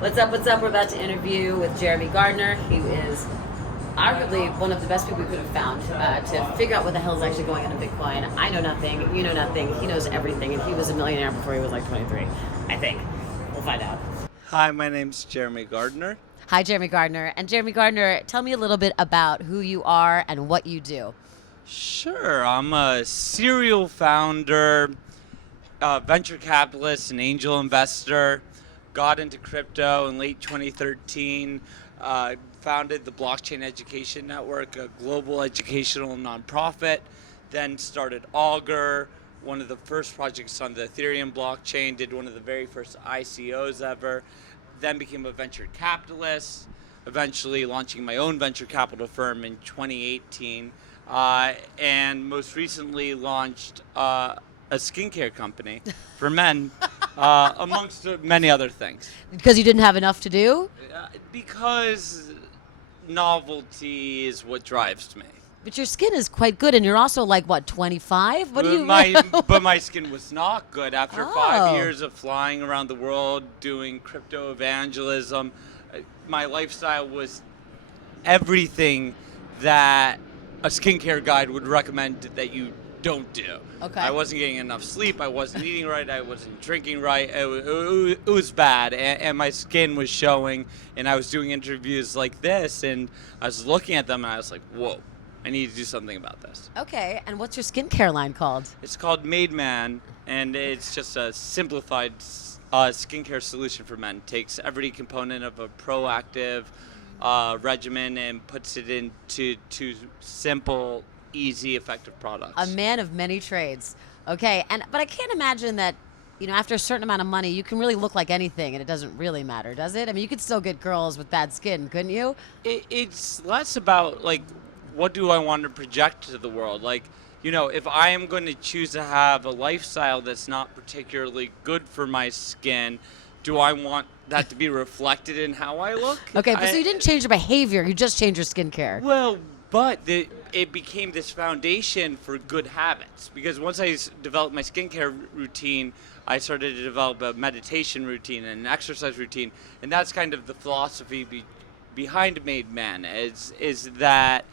What's up? What's up? We're about to interview with Jeremy Gardner. He is arguably one of the best people we could have found to figure out what the hell is actually going on in Bitcoin. I know nothing. You know nothing. He knows everything, and he was a millionaire before he was like 23. I think. We'll find out. Hi, my name's Jeremy Gardner. Hi, Jeremy Gardner. And Jeremy Gardner, tell me a little bit about who you are and what you do. Sure, I'm a serial founder, venture capitalist, and angel investor. Got into crypto in late 2013. Founded the Blockchain Education Network, a global educational nonprofit. Then started Augur, one of the first projects on the Ethereum blockchain. Did one of the very first ICOs ever. Then became a venture capitalist. Eventually launching my own venture capital firm in 2018. And most recently launched a skincare company for men, amongst many other things. Because you didn't have enough to do? Because novelty is what drives me. But your skin is quite good, and you're also like, what, 25? What do you... But my skin was not good. After Oh. 5 years of flying around the world, doing crypto evangelism, my lifestyle was everything that a skincare guide would recommend that you don't do. Okay. I wasn't getting enough sleep. I wasn't eating right. I wasn't drinking right. It was bad, and my skin was showing. And I was doing interviews like this, and I was looking at them, and I was like, "Whoa, I need to do something about this." Okay, and what's your skincare line called? It's called Made Man, and it's just a simplified skincare solution for men. Takes every component of a proactive regimen and puts it into two simple, easy, effective products. A man of many trades. Okay, but I can't imagine that, after a certain amount of money, you can really look like anything, and it doesn't really matter, does it? I mean, you could still get girls with bad skin, couldn't you? It's less about, like, what do I want to project to the world? Like, if I am going to choose to have a lifestyle that's not particularly good for my skin, do I want that to be reflected in how I look? Okay, but so you didn't change your behavior, you just changed your skincare. Well, but it became this foundation for good habits. Because once I developed my skincare routine, I started to develop a meditation routine and an exercise routine. And that's kind of the philosophy behind Made Man, is that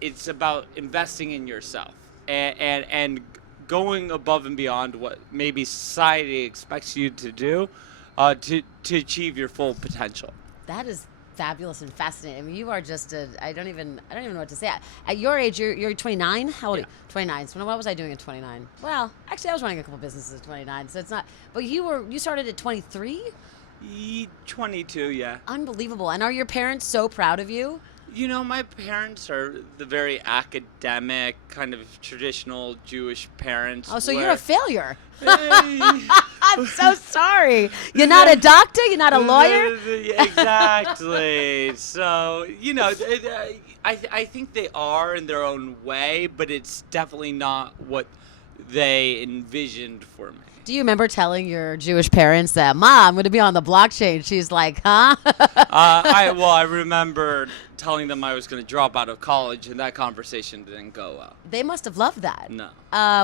it's about investing in yourself and going above and beyond what maybe society expects you to do to achieve your full potential. That is fabulous and fascinating. I mean, you are just I don't even know what to say. At your age, you're 29? How old are you? 29. So what was I doing at 29? Well, actually, I was running a couple businesses at 29, so it's not. But you started at 23? 22, yeah. Unbelievable. And are your parents so proud of you? My parents are the very academic, kind of traditional Jewish parents. Oh, so you're a failure. Hey. I'm so sorry. You're not a doctor? You're not a lawyer? Exactly. So, I think they are in their own way, but it's definitely not what they envisioned for me. Do you remember telling your Jewish parents that, "Mom, I'm going to be on the blockchain"? She's like, huh? I remember telling them I was going to drop out of college, and that conversation didn't go well. They must have loved that. No.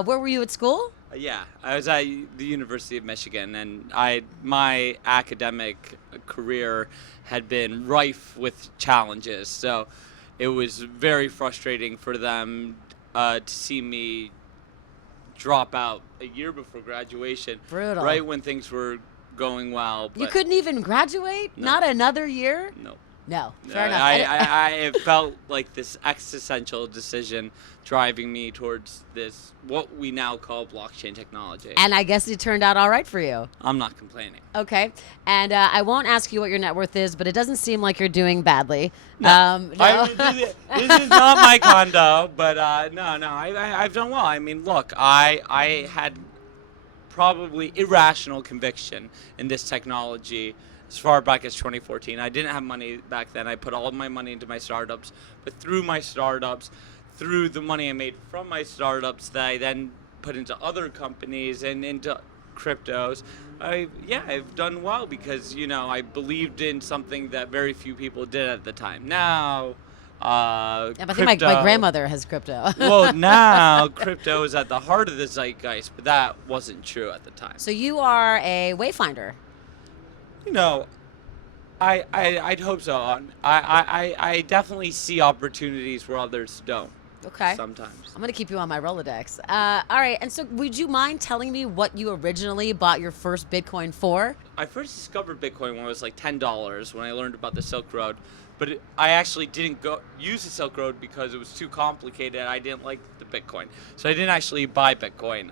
Where were you at school? Yeah, I was at the University of Michigan, and my academic career had been rife with challenges, so it was very frustrating for them to see me drop out a year before graduation. Brutal. Right when things were going well. But You couldn't even graduate? No. Not another year? No. No, fair enough. It felt like this existential decision driving me towards this, what we now call blockchain technology. And I guess it turned out all right for you. I'm not complaining. Okay. And I won't ask you what your net worth is, but it doesn't seem like you're doing badly. No. No. This is not my condo, but I've done well. I mean, look, I had probably irrational conviction in this technology as far back as 2014. I didn't have money back then. I put all of my money into my startups, but through my startups, through the money I made from my startups that I then put into other companies and into cryptos, I've done well because, I believed in something that very few people did at the time. Now, Yeah, but I think my grandmother has crypto. Well, now crypto is at the heart of the zeitgeist, but that wasn't true at the time. So you are a wayfinder. You know, I'd hope so. I definitely see opportunities where others don't. Okay. Sometimes. I'm going to keep you on my Rolodex. All right. And so would you mind telling me what you originally bought your first Bitcoin for? I first discovered Bitcoin when it was like $10 when I learned about the Silk Road. But I actually didn't go use the Silk Road because it was too complicated. I didn't like the Bitcoin, so I didn't actually buy Bitcoin.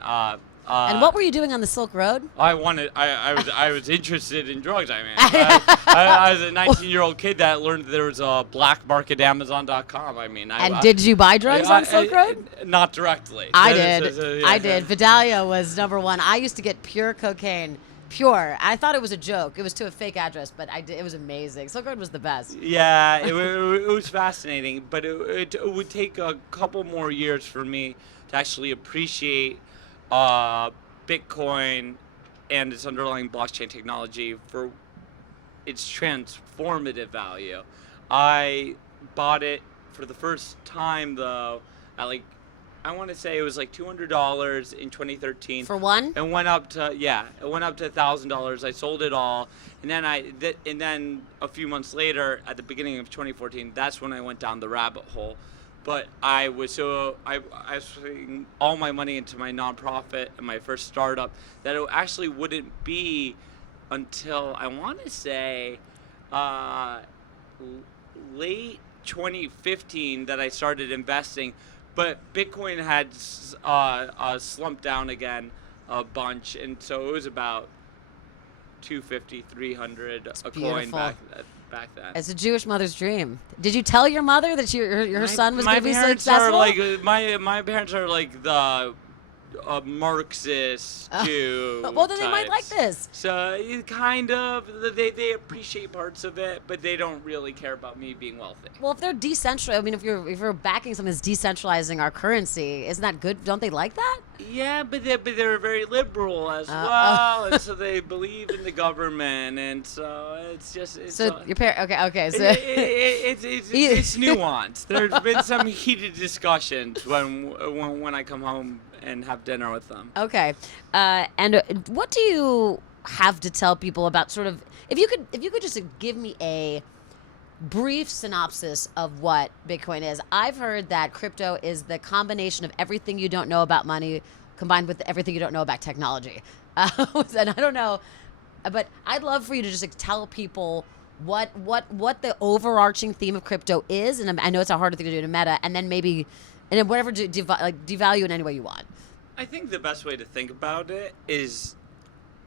And what were you doing on the Silk Road? I was interested in drugs. I mean, I was a 19-year-old kid that learned there was a black market Amazon.com. I mean, And did you buy drugs on Silk Road? Not directly. I did. I did. Vidalia was number one. I used to get pure cocaine. Pure. I thought it was a joke. It was to a fake address, but it was amazing. Silk Road was the best. Yeah, it was fascinating, but it would take a couple more years for me to actually appreciate Bitcoin and its underlying blockchain technology for its transformative value. I bought it for the first time though at like I want to say it was like $200 in 2013. For one? It went up to $1,000. I sold it all, and then and then a few months later, at the beginning of 2014, that's when I went down the rabbit hole. But I was putting all my money into my nonprofit and my first startup that it actually wouldn't be until I want to say late 2015 that I started investing. But Bitcoin had slumped down again a bunch, and so it was about 250, 300 a coin back then. It's a Jewish mother's dream. Did you tell your mother that your son was going to be successful? My parents are like the Marxist Jew. Well, then they might like this. So kind of, they appreciate parts of it, but they don't really care about me being wealthy. Well, if they're decentralized, I mean, if you're backing something that's decentralizing our currency, isn't that good? Don't they like that? Yeah, but they're very liberal as well, and so they believe in the government, and so it's your parents. Okay. So it's nuanced. There's been some heated discussions when I come home and have dinner with them. Okay, and what do you have to tell people about sort of if you could just give me a brief synopsis of what Bitcoin is? I've heard that crypto is the combination of everything you don't know about money combined with everything you don't know about technology. And I don't know, but I'd love for you to just tell people what the overarching theme of crypto is, and I know it's a harder thing to do in meta, and then maybe. And then whatever, devalue in any way you want. I think the best way to think about it is,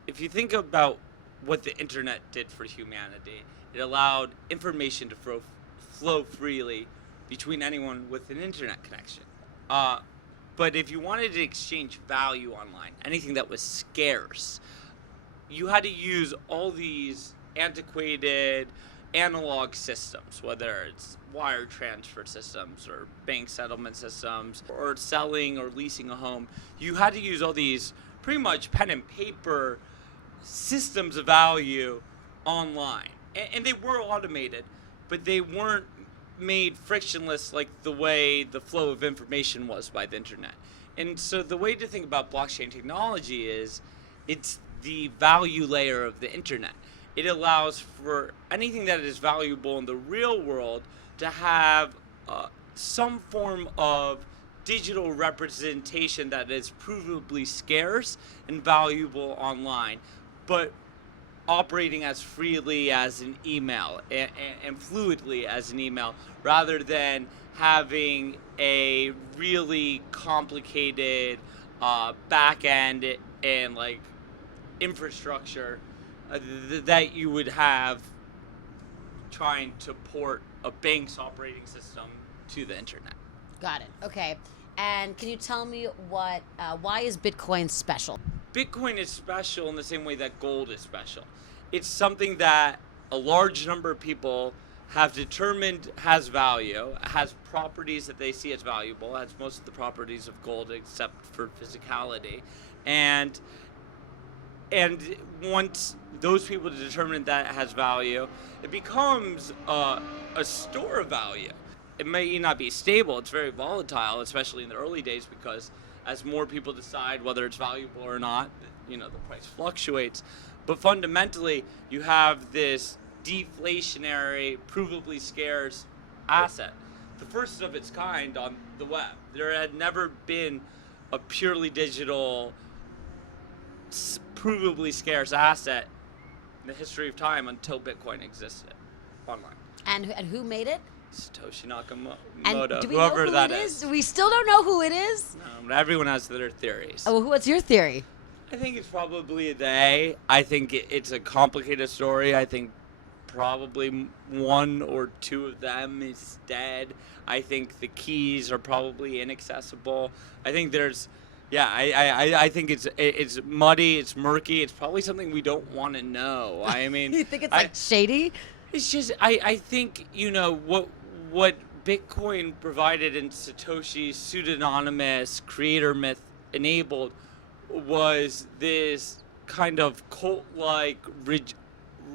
if you think about what the internet did for humanity, it allowed information to flow freely between anyone with an internet connection. But if you wanted to exchange value online, anything that was scarce, you had to use all these antiquated analog systems, whether it's wire transfer systems or bank settlement systems or selling or leasing a home. You had to use all these pretty much pen and paper systems of value online. And they were automated, but they weren't made frictionless like the way the flow of information was by the internet. And so the way to think about blockchain technology is it's the value layer of the internet. It allows for anything that is valuable in the real world to have some form of digital representation that is provably scarce and valuable online, but operating as freely as an email and fluidly as an email, rather than having a really complicated back end and like infrastructure that you would have trying to port a bank's operating system to the internet. Got it. Okay. And can you tell me why is Bitcoin special? Bitcoin is special in the same way that gold is special. It's something that a large number of people have determined has value, has properties that they see as valuable, has most of the properties of gold except for physicality. And once those people determine that it has value, it becomes a store of value. It may not be stable, it's very volatile, especially in the early days, because as more people decide whether it's valuable or not, the price fluctuates. But fundamentally, you have this deflationary, provably scarce asset. The first of its kind on the web. There had never been a purely digital, provably scarce asset in the history of time until Bitcoin existed online. And who made it? Satoshi Nakamoto, And do we whoever know who that it is. We still don't know who it is? No, everyone has their theories. Oh, well, what's your theory? I think it's probably they. I think it's a complicated story. I think probably one or two of them is dead. I think the keys are probably inaccessible. I think there's, yeah, I think it's muddy, it's murky. It's probably something we don't want to know. I mean, You think it's like shady? it's just I think what Bitcoin provided and Satoshi's pseudonymous creator myth enabled was this kind of cult-like,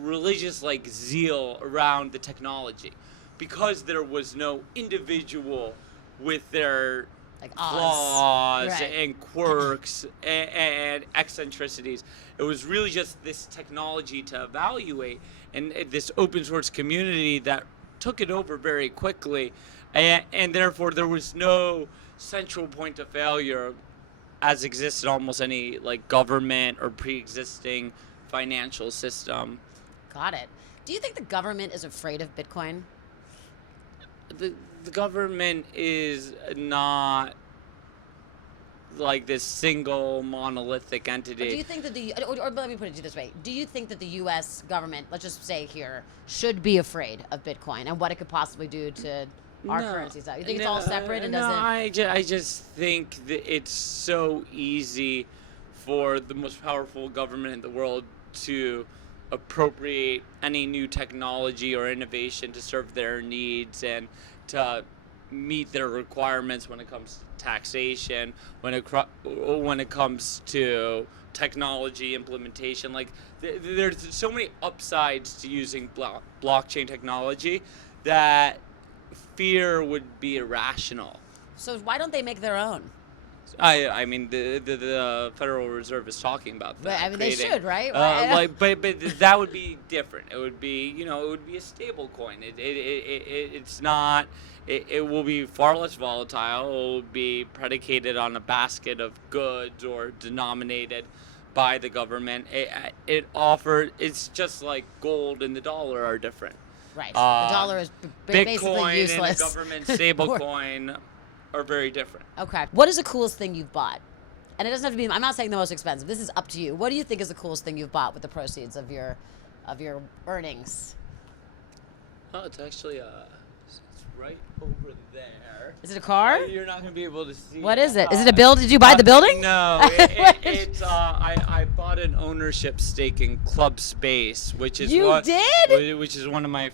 religious-like zeal around the technology, because there was no individual with their Like flaws Oz. Right. and quirks and eccentricities. It was really just this technology to evaluate, and this open source community that took it over very quickly, and therefore there was no central point of failure as exists in almost any like government or pre-existing financial system. Got it. Do you think the government is afraid of Bitcoin? The government is not like this single monolithic entity. Or do you think that or let me put it this way. Do you think that the U.S. government, let's just say here, should be afraid of Bitcoin and what it could possibly do to our currencies? You think it's all separate and doesn't? I just think that it's so easy for the most powerful government in the world to appropriate any new technology or innovation to serve their needs and to meet their requirements when it comes to taxation, when it comes to technology implementation. Like there's so many upsides to using blockchain technology that fear would be irrational. So why don't they make their own? I mean the Federal Reserve is talking about that. But, I mean, they should, right? But that would be different. It would be it would be a stable coin. It's not. It will be far less volatile. It will be predicated on a basket of goods or denominated by the government. It's just like gold and the dollar are different. Right. The dollar is basically Bitcoin useless. and a government stable coin are very different. Okay. What is the coolest thing you've bought? And it doesn't have to be. I'm not saying the most expensive. This is up to you. What do you think is the coolest thing you've bought with the proceeds of your earnings? Oh, it's actually it's right over there. Is it a car? You're not gonna be able to see. What is it? Is it a build? Did you buy the building? No, it's I bought an ownership stake in Club Space, which is which is one of my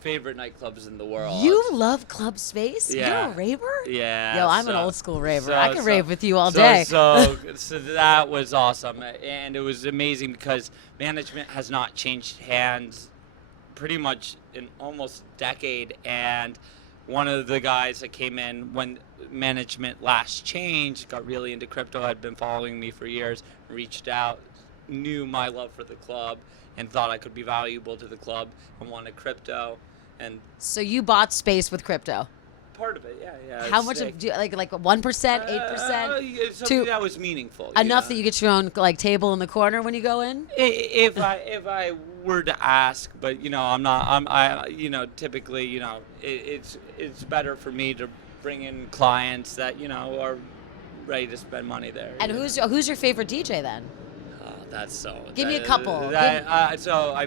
favorite nightclubs in the world. You love Club Space? Yeah. You're a raver? Yeah. Yo, I'm an old school raver. I can rave with you all day. So that was awesome, and it was amazing because management has not changed hands pretty much in almost a decade, and one of the guys that came in when management last changed got really into crypto, had been following me for years, reached out, knew my love for the club, and thought I could be valuable to the club and wanted crypto. And so you bought Space with crypto? Part of it, yeah. How much of like 1%, 8%? Something that was meaningful. Enough that you get your own like table in the corner when you go in? If I were to ask, but typically it's better for me to bring in clients that are ready to spend money there. And who's your favorite DJ then? That's so. Give me a couple. I saw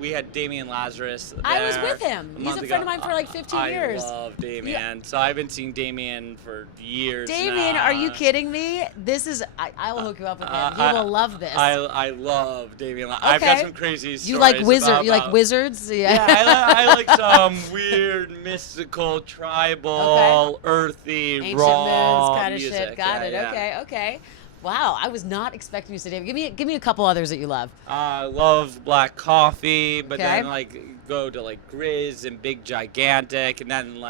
we had Damian Lazarus there. I was with him. He's a friend of mine for like 15 years. I love Damian. So I've been seeing Damian for years Damian, now. are you kidding me? This is. I will hook you up with him. He will love this. I love Damian. I've got some crazy stories. You like wizards? You like wizards? Yeah. I like some weird, mystical, tribal, earthy, ancient raw moons kind of music. shit. Got it. Yeah. Okay. Wow, I was not expecting you to say David. Give me a couple others that you love. I love black coffee, but Okay. then go to Grizz and Big Gigantic, and then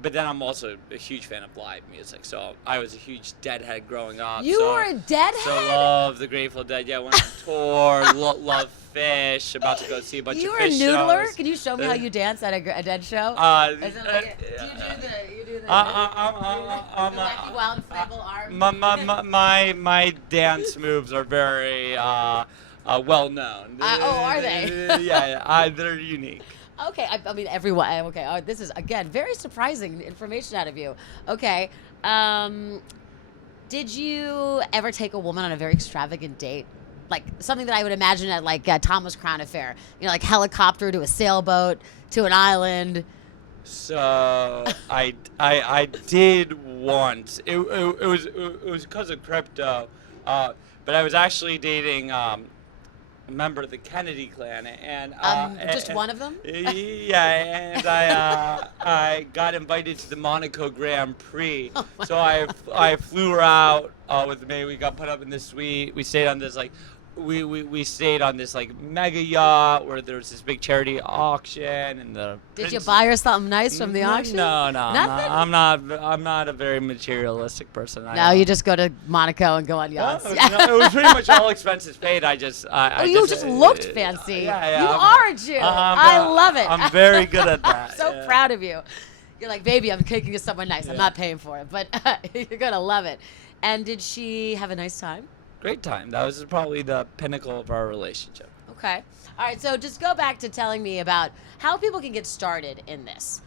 But then I'm also a huge fan of live music. So I was a huge Deadhead growing up. You were a Deadhead? So love the Grateful Dead. Yeah, went on tour. Love Fish. About to go see a bunch You of were a Fish noodler? shows. Can you show me how you dance at a Dead show? Is it like you do the wacky wild inflatable arm? My dance moves are very well known. Are they? Yeah, they're unique. Okay, I mean everyone. Okay, this is again very surprising information out of you. Okay, did you ever take a woman on a very extravagant date, like something that I would imagine at like Thomas Crown Affair? You know, like helicopter to a sailboat to an island. So I did once. It was because of crypto, but I was actually dating. A member of the Kennedy clan, and just one of them. Yeah, and I got invited to the Monaco Grand Prix, so I flew her out with me. We got put up in this suite. We stayed on this like. We stayed on this like mega yacht where there was this big charity auction and the. Did you buy her something nice from the auction? No, Nothing. I'm not a very materialistic person. No, you just go to Monaco and go on yachts. No, it was pretty much all expenses paid. I just. You just looked fancy. Yeah, you are a Jew. I love it. I'm very good at that. I'm so proud of you. You're like, baby, I'm taking you somewhere nice. I'm not paying for it, but you're gonna love it. And did she have a nice time? Great time. That was probably the pinnacle of our relationship. Okay. All right. So just go back to telling me about how people can get started in this.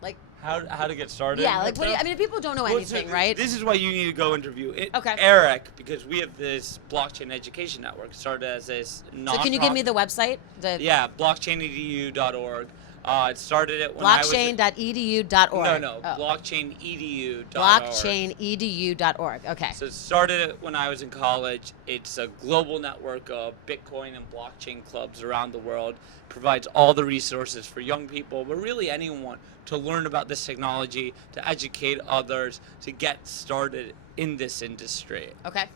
Like how to get started? Yeah. Like I mean, people don't know anything, right? This is why you need to go interview Okay. Eric, because we have this blockchain education network. It started as this nonprofit. So can you give me the website? Yeah, blockchainedu.org. It started it when blockchain.edu.org. No, blockchainedu.org. Blockchainedu.org. Okay. So it started it when I was in college. It's a global network of Bitcoin and blockchain clubs around the world. Provides all the resources for young people, but really anyone to learn about this technology, to educate others, to get started in this industry. Okay.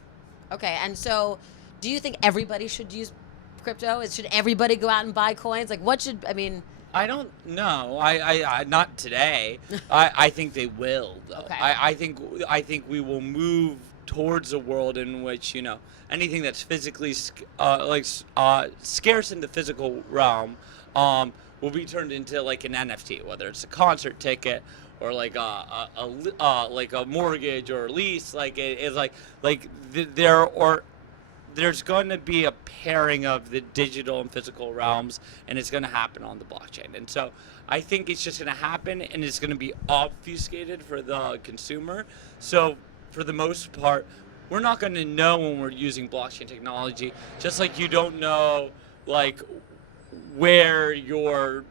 And so, do you think everybody should use crypto? Should everybody go out and buy coins? Like, I don't know. I not today. I think they will, though. Okay. I think we will move towards a world in which anything that's physically scarce in the physical realm will be turned into like an NFT, whether it's a concert ticket or like a mortgage or a lease. There's going to be a pairing of the digital and physical realms, and it's going to happen on the blockchain. And so I think it's just going to happen, and it's going to be obfuscated for the consumer. So for the most part, we're not going to know when we're using blockchain technology, just like you don't know like where your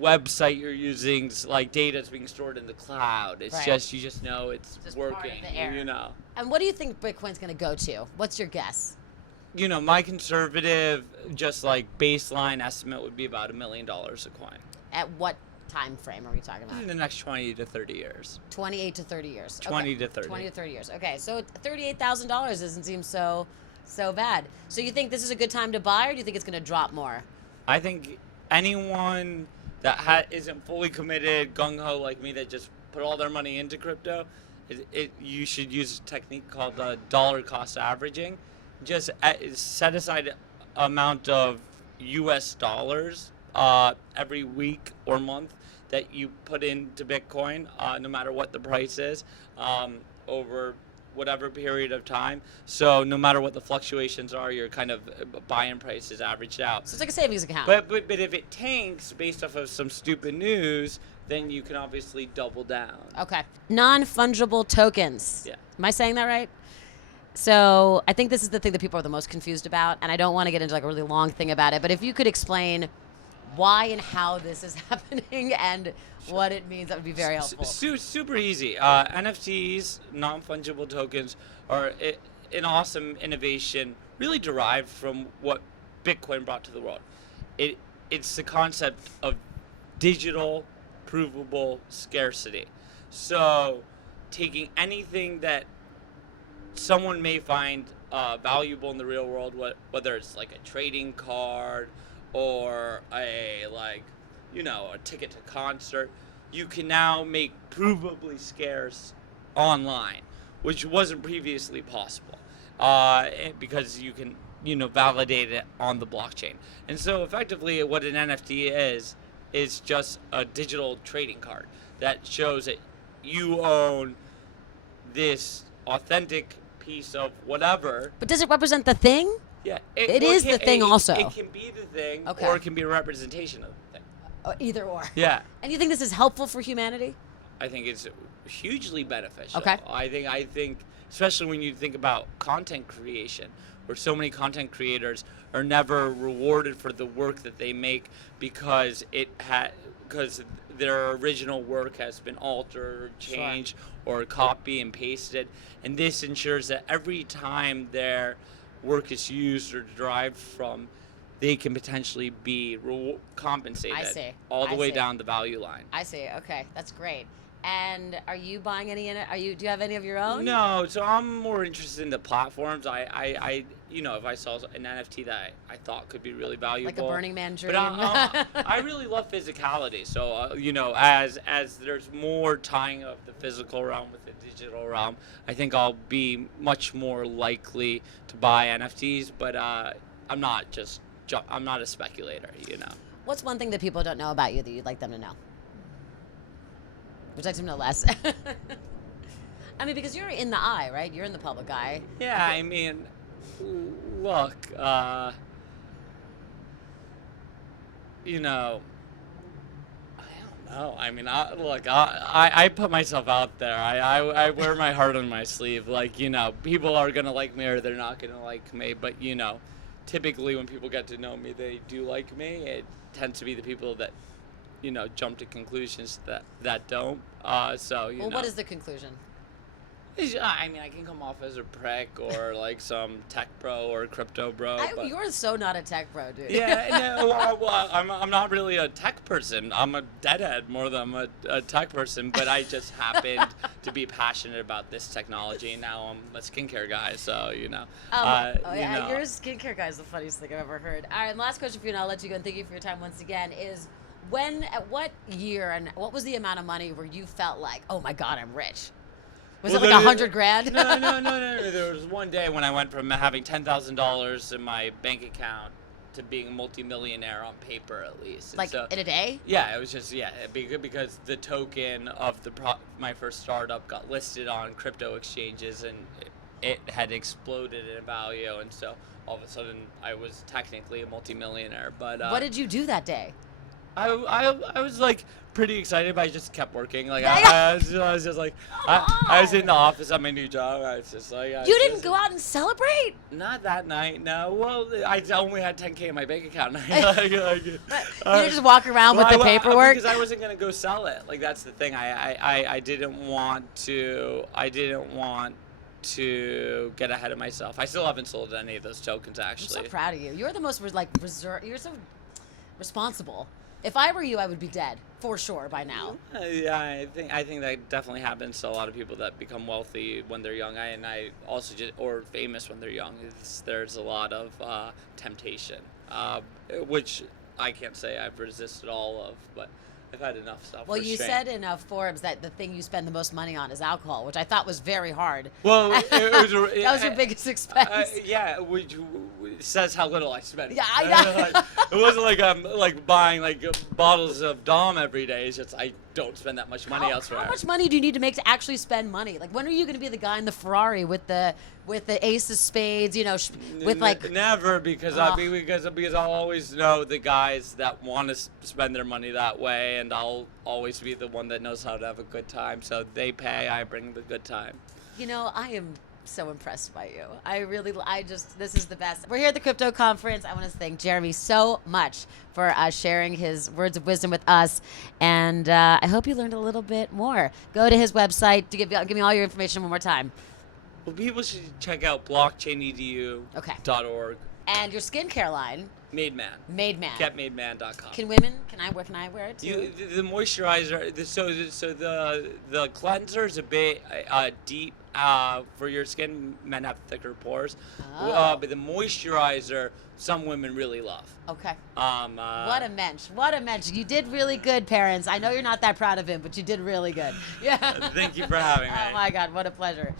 website you're using, like data is being stored in the cloud. It's right. You just know it's just working. Part of the air. And what do you think Bitcoin's going to go to? What's your guess? My conservative, just like baseline estimate would be about $1 million a coin. At what time frame are we talking about? In the next 20 to 30 years. 28 to 30 years. 20 to 30. 20 to 30 years. Okay, so $38,000 doesn't seem so bad. So you think this is a good time to buy, or do you think it's going to drop more? I think anyone that isn't fully committed, gung-ho like me, that just put all their money into crypto, you should use a technique called dollar cost averaging. Just set aside amount of US dollars every week or month that you put into Bitcoin, no matter what the price is, over whatever period of time. So no matter what the fluctuations are, your kind of buy-in price is averaged out. So it's like a savings account. But if it tanks based off of some stupid news, then you can obviously double down. Okay. Non-fungible tokens. Yeah. Am I saying that right? So I think this is the thing that people are the most confused about, and I don't want to get into like a really long thing about it, but if you could explain why and how this is happening and what it means, that would be very helpful. Super easy. NFTs, non-fungible tokens, are an awesome innovation, really derived from what Bitcoin brought to the world. It's the concept of digital, provable scarcity. So taking anything that someone may find valuable in the real world, whether it's like a trading card or a ticket to concert, you can now make provably scarce online, which wasn't previously possible, because you can validate it on the blockchain. And so effectively, what an NFT is just a digital trading card that shows that you own this authentic piece of whatever. But does it represent the thing? Yeah, it is the thing also. It can be the thing, Okay. or it can be a representation of the thing. Either or. Yeah. And you think this is helpful for humanity? I think it's hugely beneficial. Okay. I think, especially when you think about content creation, where so many content creators are never rewarded for the work that they make because because their original work has been altered, or changed, or copy and pasted, and this ensures that every time their work is used or derived from, they can potentially be compensated all the way down the value line. I see. Okay, that's great. And are you buying any in it? Do you have any of your own? No, so I'm more interested in the platforms. I if I saw an NFT that I thought could be really valuable, like a Burning Man dream. But I really love physicality. So as there's more tying of the physical realm with the digital realm, I think I'll be much more likely to buy NFTs. But I'm not a speculator. What's one thing that people don't know about you that you'd like them to know? Would you like them to know less? I mean, because you're in the eye, right? You're in the public eye. Yeah, I mean, look, I don't know. I mean, I put myself out there. I wear my heart on my sleeve. Like, people are going to like me or they're not going to like me. But, typically when people get to know me, they do like me. It tends to be the people that jump to conclusions that don't. Well, what is the conclusion? I mean, I can come off as a prick or like some tech bro or crypto bro. But You're so not a tech bro, dude. Yeah, no, well, I'm not really a tech person. I'm a deadhead more than I'm a tech person. But I just happened to be passionate about this technology. And now I'm a skincare guy, so Your skincare guy is the funniest thing I've ever heard. All right, and last question for you, and I'll let you go. And thank you for your time once again. Is at what year and what was the amount of money where you felt like, oh my God, I'm rich? Was it like $100,000? No. There was one day when I went from having $10,000 in my bank account to being a multimillionaire on paper, at least. Like in a day? Yeah, it was just because the token of my first startup got listed on crypto exchanges and it had exploded in value, and so all of a sudden I was technically a multimillionaire. But what did you do that day? I was like pretty excited, but I just kept working. Like I was just like I was in the office at my new job. I was just like you didn't go out and celebrate? Not that night. No. Well, I only had $10K in my bank account. You didn't just walk around with the paperwork? Because I wasn't gonna go sell it. Like that's the thing. I didn't want to. I didn't want to get ahead of myself. I still haven't sold any of those tokens, actually. I'm so proud of you. You're the most reserved. You're so responsible. If I were you, I would be dead for sure by now. Yeah, I think that definitely happens to a lot of people that become wealthy when they're young. I also or famous when they're young. There's a lot of temptation, which I can't say I've resisted all of, but I've had enough stuff. Well, you said in Forbes that the thing you spend the most money on is alcohol, which I thought was very hard. Well, that was your biggest expense. Which says how little I spend. Yeah, I know. It wasn't like I'm like buying like bottles of Dom every day. It's just I don't spend that much money elsewhere. How much money do you need to make to actually spend money? Like, when are you going to be the guy in the Ferrari with the ace of spades? With like never, because I'll always know the guys that want to spend their money that way, and I'll always be the one that knows how to have a good time. So they pay, I bring the good time. I am so impressed by you. This is the best. We're here at the crypto conference. I want to thank Jeremy so much for sharing his words of wisdom with us, and I hope you learned a little bit more. Go to his website to give me all your information one more time. Well, people should check out blockchainedu.org. And your skincare line, Made Man. Made Man. KeptMadeMan.com. Can I wear it too? The moisturizer, so the cleanser is a bit deep for your skin. Men have thicker pores, Oh. but the moisturizer some women really love. Okay. What What a mensch. What a mensch. You did really good, parents. I know you're not that proud of him, but you did really good. Yeah. Thank you for having me. Oh my God, what a pleasure.